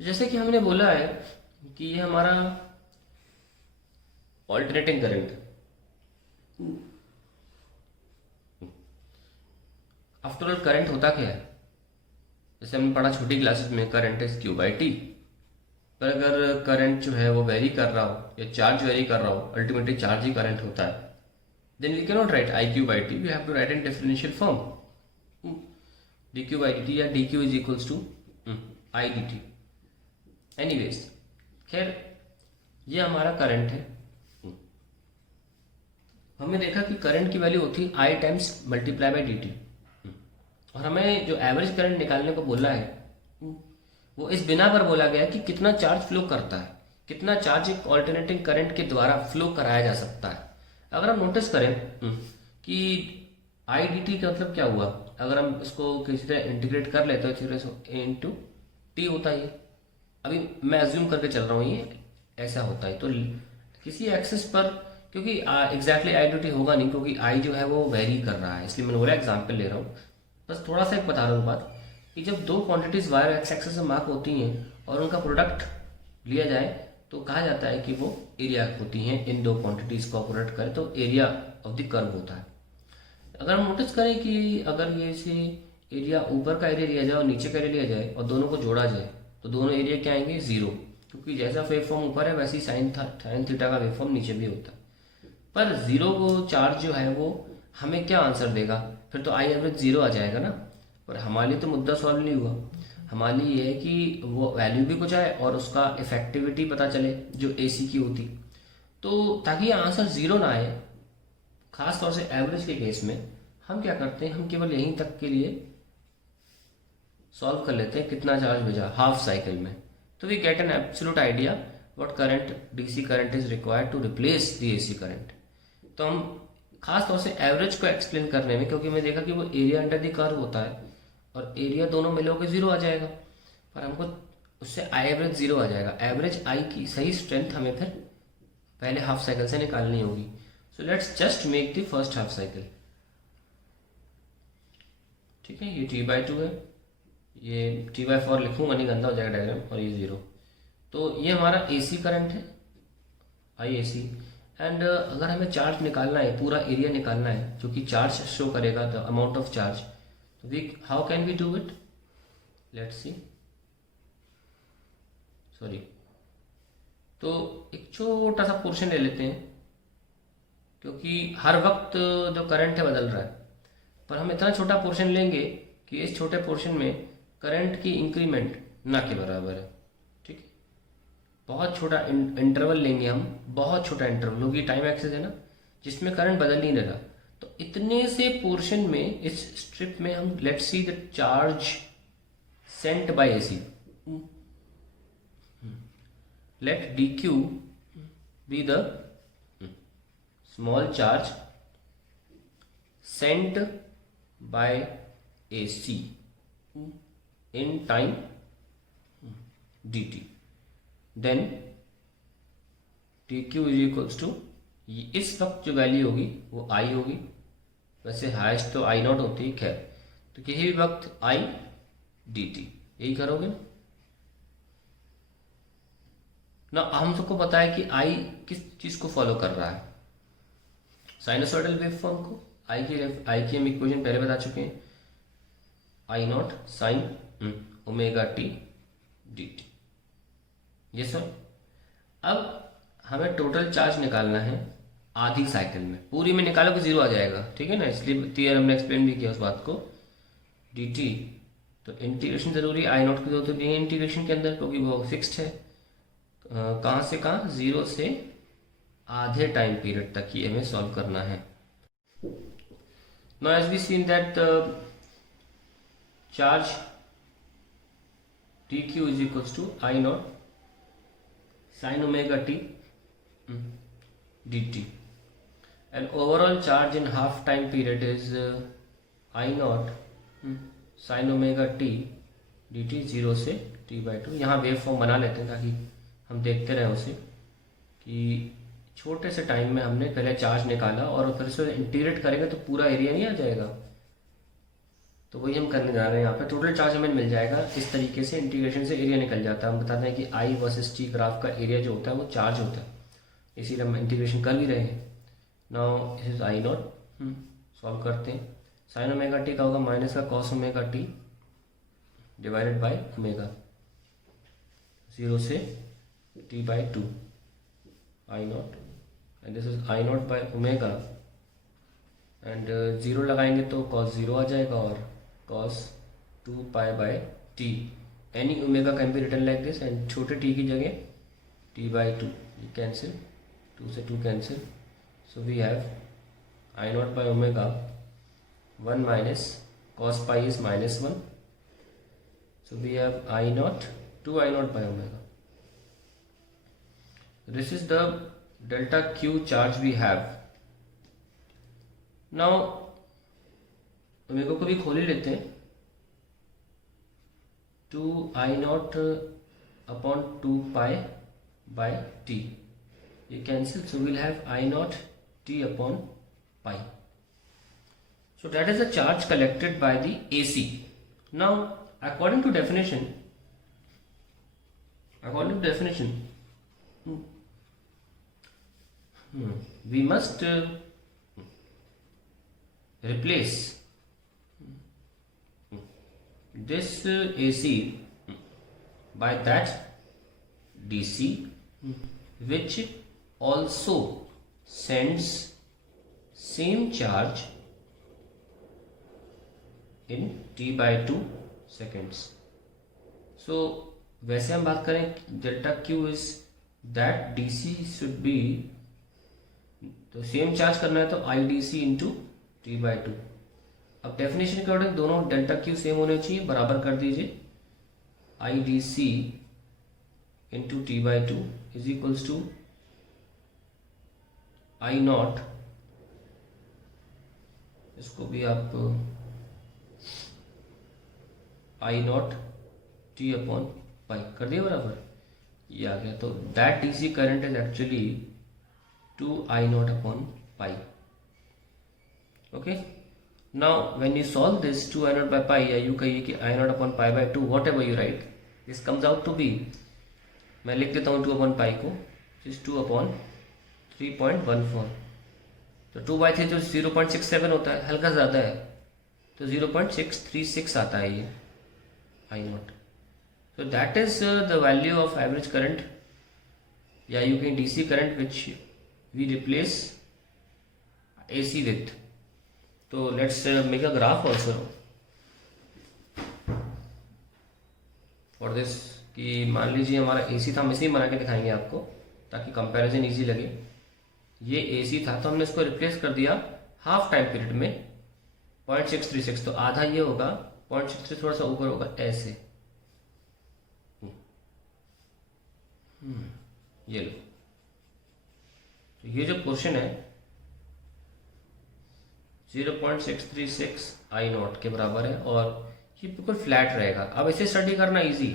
जैसे कि हमने बोला है कि ये हमारा ऑल्टरनेटिंग करंट है। आफ्टर ऑल करंट होता क्या है? जैसे हमने पढ़ा छोटी क्लासेस में, current is Q by T. पर अगर करंट जो है वो वेरी कर रहा हो या चार्ज वेरी कर रहा हो, अल्टीमेटली चार्ज ही करंट होता है, then we can not write I Q by T, we have to write in differential form D Q by D T, या D Q is equals to I D T. Anyways, खैर, ये हमारा current है। हमने देखा कि current की value होती है I times multiply by D T, और हमें जो एवरेज करंट निकालने को बोला है वो इस बिना पर बोला गया कि कितना चार्ज फ्लो करता है, कितना चार्ज एक ऑल्टरनेटिंग करंट के द्वारा फ्लो कराया जा सकता है। अगर हम नोटिस करें कि आई डी टी का मतलब क्या हुआ, अगर हम इसको किसी तरह इंटीग्रेट कर लेते हैं तो इंटू टी होता है। अभी मैं अज्यूम करके चल रहा हूँ ये ऐसा होता है, तो किसी एक्सिस पर, क्योंकि एग्जैक्टली आई डी टी होगा नहीं, क्योंकि आई जो है वो वेरी कर रहा है, इसलिए मैंने बोला एग्जाम्पल ले रहा हूँ। बस थोड़ा सा एक बता रहा हूँ बात, कि जब दो क्वांटिटीज वाई और एक्स एक्सिस में मार्क होती हैं और उनका प्रोडक्ट लिया जाए तो कहा जाता है कि वो एरिया होती हैं। इन दो क्वांटिटीज को प्रोडक्ट करें तो एरिया ऑफ द कर्व होता है। अगर हम नोटिस करें कि अगर ये से एरिया, ऊपर का एरिया लिया जाए और नीचे का एरिया लिया जाए और दोनों को जोड़ा जाए तो दोनों एरिया क्या आएंगे? जीरो, क्योंकि जैसा वेव फॉर्म ऊपर है वैसे ही साइन थीटा का वेव फॉर्म नीचे भी होता है। पर जीरो को चार्ज जो है वो हमें क्या आंसर देगा? फिर तो आई एवरेज जीरो आ जाएगा ना। पर हमारे लिए तो मुद्दा सॉल्व नहीं हुआ। हमारे लिए ये है कि वो वैल्यू भी कुछ आए और उसका इफेक्टिविटी पता चले जो एसी की होती, तो ताकि आंसर जीरो ना आए, खास तौर से एवरेज के केस में हम क्या करते हैं, हम केवल यहीं तक के लिए सॉल्व कर लेते हैं कितना चार्ज भेजा हाफ साइकिल में, तो we get an absolute idea what current DC current is required to replace the AC current. तो हम खास तौर से एवरेज को एक्सप्लेन करने में, क्योंकि मैं देखा कि वो एरिया अंडर द कर्व होता है और एरिया दोनों मिलोगे जीरो आ जाएगा, पर हमको उससे आई एवरेज जीरो आ जाएगा। एवरेज आई की सही स्ट्रेंथ हमें फिर पहले हाफ साइकिल से निकालनी होगी। So let's just make the first half cycle. ठीक है, ये टी बाई टू है, ये टी बाई फोर लिखूंगा नहीं, गंदा हो जाएगा डायग्राम, और ये जीरो। तो ये हमारा एसी करंट है, आई ए सी। एंड अगर हमें चार्ज निकालना है, पूरा एरिया निकालना है जो कि चार्ज शो करेगा, द अमाउंट ऑफ चार्ज, तो we how can we do it? Let's see, sorry, तो एक छोटा सा पोर्शन ले लेते हैं, क्योंकि हर वक्त जो करंट है बदल रहा है, पर हम इतना छोटा पोर्शन लेंगे कि इस छोटे पोर्शन में करंट की इंक्रीमेंट ना के बराबर है। ठीक है, बहुत छोटा इंटरवल लेंगे हम, बहुत छोटा इंटरवल, क्योंकि टाइम एक्सेस है ना, जिसमें करंट बदल नहीं रहा। तो इतने से पोर्शन में, इस स्ट्रिप में हम let's see the charge sent by AC. Let D Q be the small charge sent by AC in time dt, then dq is equals to, इस वक्त जो वैल्यू होगी वो आई होगी, वैसे हाइस्ट तो आई नॉट होती है, खैर, तो किसी भी वक्त आई डी टी, यही करोगे ना। हम सबको पता है कि आई किस चीज को फॉलो कर रहा है, साइनोसॉइडल वेव फॉर्म को। आई की हम इक्वेशन पहले बता चुके हैं, I naught sine omega T D T. ये सर, अब हमें टोटल चार्ज निकालना है आधी साइकिल में, पूरी में निकालोगे जीरो आ जाएगा, ठीक है ना, इसलिए थियरम हमने एक्सप्लेन भी किया उस बात को। डी टी, तो इंटीग्रेशन जरूरी है, आई नॉट की जरूरत नहीं है इंटीग्रेशन के अंदर, क्योंकि वो फिक्स्ड है। कहाँ से कहाँ? जीरो से आधे टाइम पीरियड तक ही हमें सॉल्व करना है। Now as we seen that charge dq is equals to I naught sin omega t dt, and overall charge in half time period is I naught sin omega t dt 0 से t by 2। यहाँ wave form बना लेते हैं ताकि हम देखते रहें उसे, कि छोटे से टाइम में हमने पहले चार्ज निकाला और फिर उसे इंटीग्रेट करेंगे तो पूरा एरिया नहीं आ जाएगा। तो वही हम करने जा रहे हैं यहाँ पे। टोटल चार्ज हमें मिल जाएगा इस तरीके से, इंटीग्रेशन से एरिया निकल जाता है। हम बताते हैं कि आई वर्सेस टी ग्राफ का एरिया जो होता है वो चार्ज होता है, इसीलिए हम इंटीग्रेशन कर भी रहे हैं। Now this is I not, solve करते हैं। साइन ओमेगा टी का होगा माइनस का cos omega T divided by omega, 0 से t/2 I not, and this is I naught by omega, and 0 लगाएंगे तो cos 0 आ जाएगा और cos 2π/t। Any omega can be written like this, and छोटे t की जगह t/2, ये कैंसिल, 2 से 2 cancel, so we have I naught by omega 1 minus cos pi is -1, so we have I naught 2 I naught by omega. This is the delta Q charge we have. Now omega को भी खोल ही लेते हैं, 2 I naught upon 2 pi by t, ये cancel, so we'll have I naught t upon pi. So that is the charge collected by the AC. Now according to definition, we must replace this AC by that DC which also sends same charge in t/2 seconds. So वैसे हम बात करें delta Q is that DC should be, तो same charge करना है तो आई D C into t/2। अब definition के अकॉर्डिंग दोनों डेल्टा क्यू सेम होने चाहिए, बराबर कर दीजिए, I D C into t/2 is equals to I naught, इसको भी आप I naught T upon pi कर दिया बराबर, ये आ गया। तो that DC current is actually 2 I naught upon pi. Okay, now when you solve this 2 I naught by pi, या यू कहिए कि I naught upon pi by 2, whatever you write, this comes out to be, मैं लिख देता हूँ 2 upon pi को, is 2 upon 3.14, तो 2/3 जो 0.67 होता है, हल्का ज़्यादा है, तो 0.636 आता है ये आई not. So that is the value of average current, या you can DC current which we replace AC with. So let's make a graph also for this, कि मान लीजिए हमारा AC था, हम इसे ही बना के दिखाएंगे आपको ताकि कंपैरिजन इजी लगे। ये AC था तो हमने इसको रिप्लेस कर दिया हाफ टाइम पीरियड में 0.636, तो आधा ये होगा, 0.63 थोड़ा सा ऊपर होगा ऐसे, ये लो। तो ये जो पोर्शन है 0.636 आई नॉट के बराबर है, और ये बिल्कुल फ्लैट रहेगा। अब इसे स्टडी करना इजी,